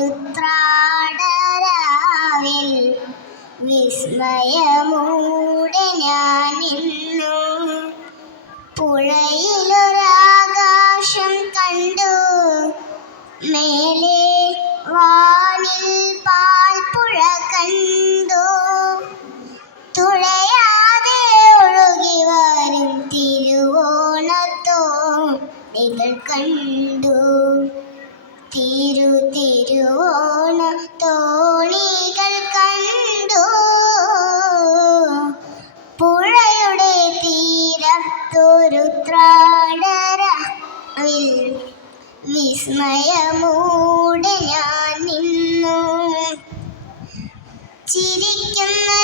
ത്രാടരാവിൽ വിസ്മയമൂടെ ഞാൻ ഇന്നു. പുഴയിലൊരാകാശം കണ്ടു. മേലെ വാനിൽ പാൽപ്പുഴ കണ്ടു. തുഴയാതെ ഒഴുകി വരും തിരുവോണത്തോണികൾ കണ്ടു. തിരു തിരുവോണ തോണികൾ കണ്ടു. പുഴയുടെ തീരത്തൊരു ത്രാടരവിൽ വിസ്മയമൂടെ ഞാൻ നിന്നു. ചിരിക്കുന്ന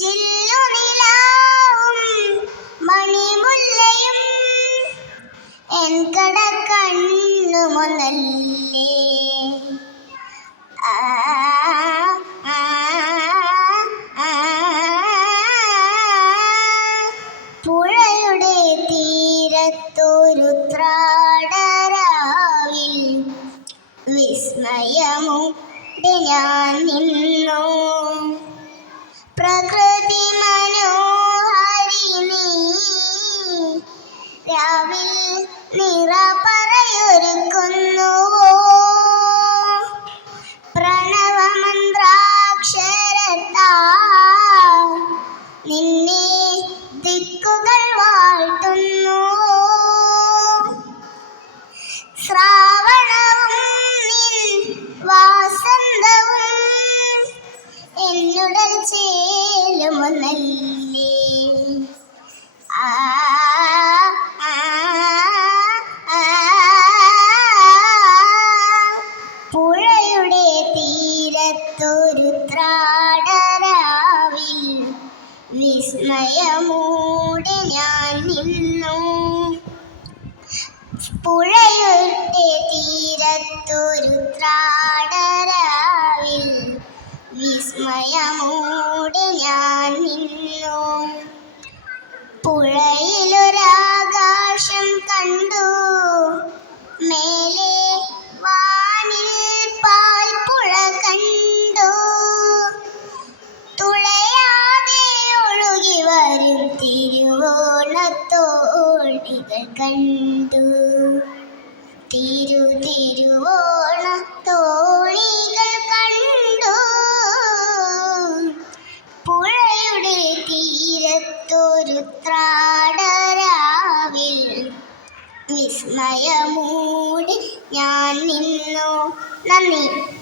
ചില്ലുനിലാവും മണിമുല്ലയും. എൻ ആ, ആ, പുഴയുടെ തീരത്തൊരു ത്രാടരാവിൽ വിസ്മയമുടെ ഞാൻ നിന്നു. രാവിൽ നിറ പറയൊരുക്കുന്നുവോ? പ്രണവമന്ത്രാക്ഷരത്താ നിന്നെ ദിക്കുകൾ വാഴ്ത്തുന്നുവോ? ശ്രാവണവും നിൻ വാസന്തവും എന്നുടൽ ചേലുമൊന്നല്ലേ? വിസ്മയമൂടെ ഞാൻ നിന്നു. പുഴയുടെ തീരത്തൊരു ത്രാടരാവിൽ വിസ്മയമൂടെ ഞാൻ നിന്നു. പുഴയിലൊരാകാശം തിരുവോണത്തോണികൾ കണ്ടു. തിരു തിരുവോണത്തോണികൾ കണ്ടു. പുഴയുടെ തീരത്തൊരു ത്രാടരാവിൽ വിസ്മയമൂടി ഞാൻ നിന്നു. നന്ദി.